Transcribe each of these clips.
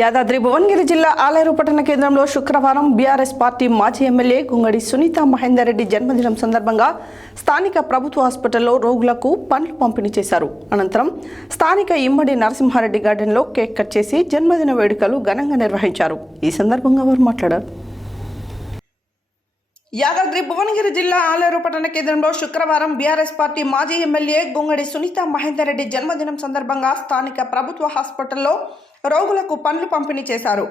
యాదాద్రి భువనగిరి జిల్లా ఆలేరు పట్టణ కేంద్రంలో శుక్రవారం బీఆర్ఎస్ పార్టీ మాజీ ఎమ్మెల్యే గుంగడి సునీత మహేందర్ రెడ్డి జన్మదినం సందర్భంగా స్థానిక ప్రభుత్వ హాస్పిటల్లో రోగులకు పండ్లు పంపిణీ చేశారు. అనంతరం స్థానిక ఇమ్మడి నరసింహారెడ్డి గార్డెన్లో కేక్ కట్ చేసి జన్మదిన వేడుకలు ఘనంగా నిర్వహించారు. ఈ సందర్భంగా వారు మాట్లాడారు. యాదాద్రి భువనగిరి జిల్లా ఆలేరు పట్టణ కేంద్రంలో శుక్రవారం బీఆర్ఎస్ పార్టీ మాజీ ఎమ్మెల్యే గుంగడి సునీత మహేందర్ రెడ్డి జన్మదినం సందర్భంగా స్థానిక ప్రభుత్వ హాస్పిటల్లో రోగులకు పండ్లు పంపిణీ చేశారు.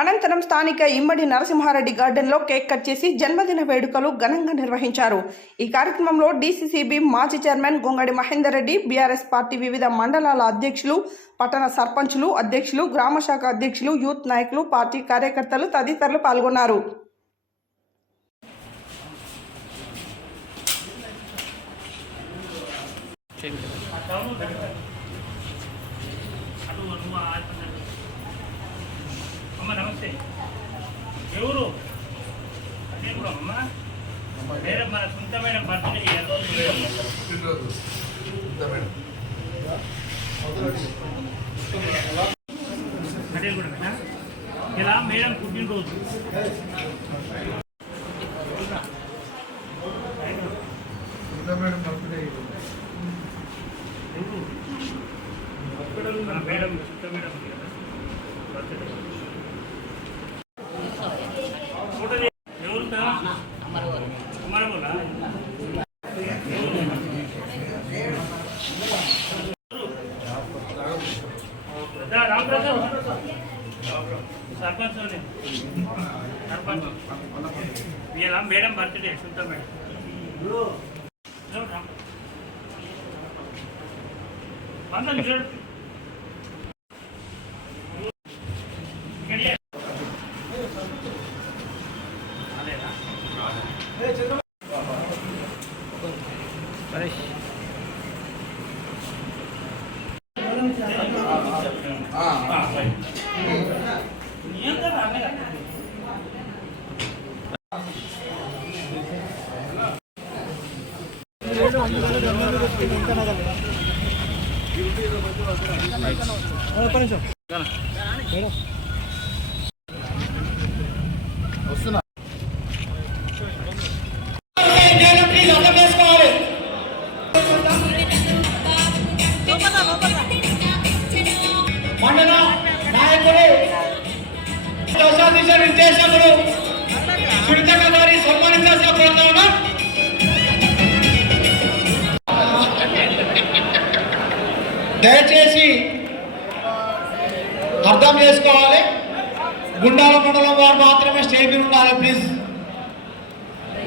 అనంతరం స్థానిక ఇమ్మడి నరసింహారెడ్డి గార్డెన్లో కేక్ కట్ చేసి జన్మదిన వేడుకలు ఘనంగా నిర్వహించారు. ఈ కార్యక్రమంలో డీసీసీబీ మాజీ chairman Gungadi Mahender Reddy, BRS party వివిధ మండలాల అధ్యక్షులు, పట్టణ సర్పంచులు, అధ్యక్షులు, గ్రామ శాఖ అధ్యక్షులు, యూత్ నాయకులు, పార్టీ కార్యకర్తలు తదితరులు పాల్గొన్నారు. అమ్మ నమస్తే. ఎవరు అంటే ఇప్పుడు అమ్మ వేరే మన సొంతమైన బర్త్డే అదే కూడా ఇలా మేడం పుట్టినరోజు మేడం సుత్త మేడం బర్త్డే మేడం బర్త్డే సుంత మేడం వస్తున్నా మండల నాయకుడు నిర్దేశకుడు సునీతక్క గారి సన్మానించాల్సిన కోరుతా ఉన్నా. దయచేసి అర్థం చేసుకోవాలి, గుండాల మండలం వారు మాత్రమే స్టేజ్ మీద ఉండాలి ప్లీజ్.